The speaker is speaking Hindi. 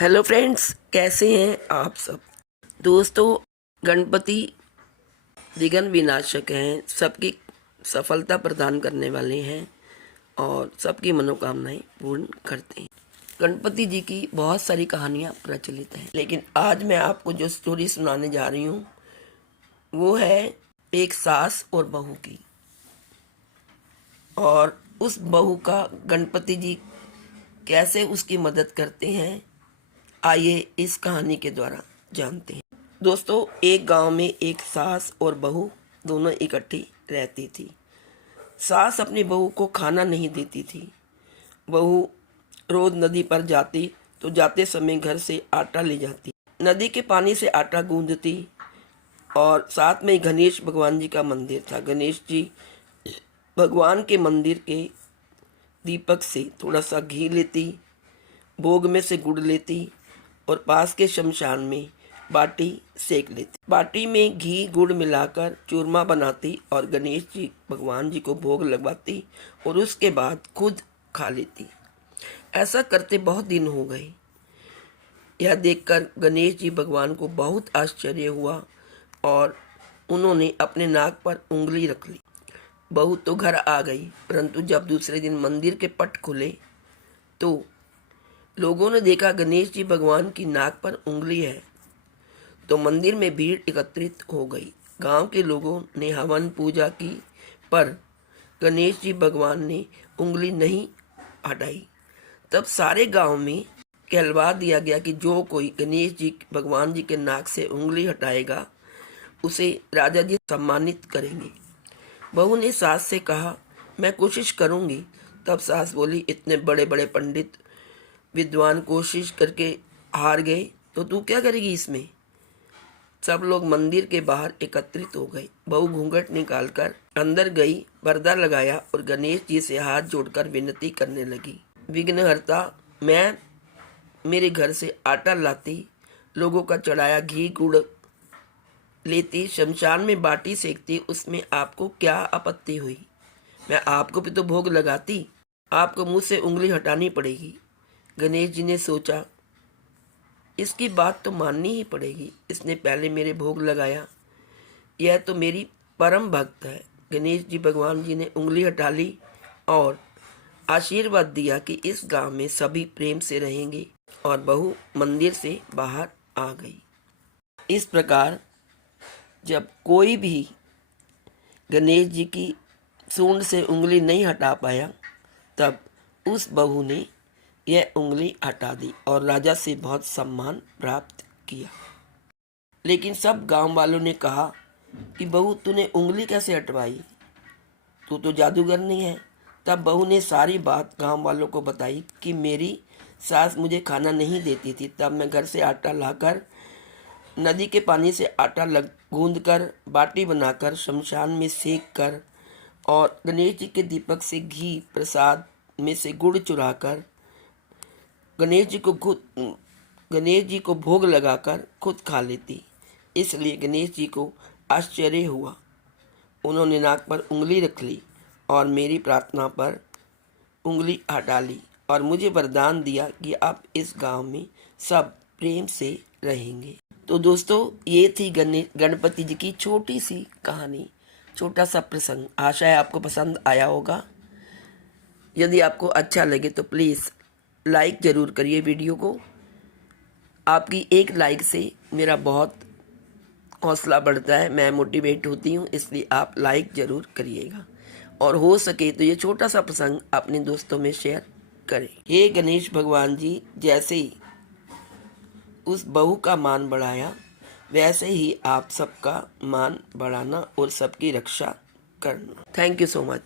हेलो फ्रेंड्स, कैसे हैं आप सब। दोस्तों, गणपति विघ्न विनाशक हैं, सबकी सफलता प्रदान करने वाले हैं और सबकी मनोकामनाएं पूर्ण करते हैं। गणपति जी की बहुत सारी कहानियां प्रचलित हैं, लेकिन आज मैं आपको जो स्टोरी सुनाने जा रही हूँ वो है एक सास और बहू की। और उस बहू का गणपति जी कैसे उसकी मदद करते हैं, आइए इस कहानी के द्वारा जानते हैं। दोस्तों, एक गांव में एक सास और बहू दोनों इकट्ठी रहती थी। सास अपनी बहू को खाना नहीं देती थी। बहू रोज नदी पर जाती तो जाते समय घर से आटा ले जाती, नदी के पानी से आटा गूंदती और साथ में गणेश भगवान जी का मंदिर था। गणेश जी भगवान के मंदिर के दीपक से थोड़ा सा घी लेती, भोग में से गुड़ लेती और पास के शमशान में बाटी सेक लेती। बाटी में घी गुड़ मिलाकर चूरमा बनाती और गणेश जी भगवान जी को भोग लगवाती और उसके बाद खुद खा लेती। ऐसा करते बहुत दिन हो गए। यह देखकर गणेश जी भगवान को बहुत आश्चर्य हुआ और उन्होंने अपने नाक पर उंगली रख ली। बहू तो घर आ गई, परंतु जब दूसरे दिन मंदिर के पट खुले तो लोगों ने देखा गणेश जी भगवान की नाक पर उंगली है। तो मंदिर में भीड़ एकत्रित हो गई। गांव के लोगों ने हवन पूजा की, पर गणेश जी भगवान ने उंगली नहीं हटाई। तब सारे गांव में कहलवा दिया गया कि जो कोई गणेश जी भगवान जी के नाक से उंगली हटाएगा उसे राजा जी सम्मानित करेंगे। बहू ने सास से कहा, मैं कोशिश करूंगी। तब सास बोली, इतने बड़े बड़े पंडित विद्वान कोशिश करके हार गए तो तू क्या करेगी इसमें। सब लोग मंदिर के बाहर एकत्रित हो गए। बहू घूंघट निकालकर अंदर गई, पर्दा लगाया और गणेश जी से हाथ जोड़कर विनती करने लगी, विघ्नहर्ता, मैं मेरे घर से आटा लाती, लोगों का चढ़ाया घी गुड़ लेती, शमशान में बाटी सेकती, उसमें आपको क्या आपत्ति हुई। मैं आपको भी तो भोग लगाती, आपको मुंह से उंगली हटानी पड़ेगी। गणेश जी ने सोचा, इसकी बात तो माननी ही पड़ेगी, इसने पहले मेरे भोग लगाया, यह तो मेरी परम भक्त है। गणेश जी भगवान जी ने उंगली हटा ली और आशीर्वाद दिया कि इस गांव में सभी प्रेम से रहेंगे और बहू मंदिर से बाहर आ गई। इस प्रकार जब कोई भी गणेश जी की सूंड से उंगली नहीं हटा पाया, तब उस बहू ने यह उंगली हटा दी और राजा से बहुत सम्मान प्राप्त किया। लेकिन सब गांव वालों ने कहा कि बहू, तूने उंगली कैसे हटवाई, तू तो जादूगर नहीं है। तब बहू ने सारी बात गांव वालों को बताई कि मेरी सास मुझे खाना नहीं देती थी, तब मैं घर से आटा लाकर नदी के पानी से आटा गूंद कर बाटी बनाकर शमशान में सेक कर और गणेश जी के दीपक से घी प्रसाद में से गुड़ चुराकर गणेश जी को भोग लगाकर खुद खा लेती। इसलिए गणेश जी को आश्चर्य हुआ। उन्होंने नाक पर उंगली रख ली और मेरी प्रार्थना पर उंगली हटा ली और मुझे वरदान दिया कि अब इस गांव में सब प्रेम से रहेंगे। तो दोस्तों, ये थी गणपति जी की छोटी सी कहानी, छोटा सा प्रसंग। आशा है आपको पसंद आया होगा। यदि आपको अच्छा लगे तो प्लीज़ लाइक ज़रूर करिए वीडियो को। आपकी एक लाइक से मेरा बहुत हौसला बढ़ता है, मैं मोटिवेट होती हूँ, इसलिए आप लाइक ज़रूर करिएगा और हो सके तो ये छोटा सा प्रसंग अपने दोस्तों में शेयर करें। हे गणेश भगवान जी, जैसे ही उस बहू का मान बढ़ाया, वैसे ही आप सबका मान बढ़ाना और सबकी रक्षा करना। Thank you so much.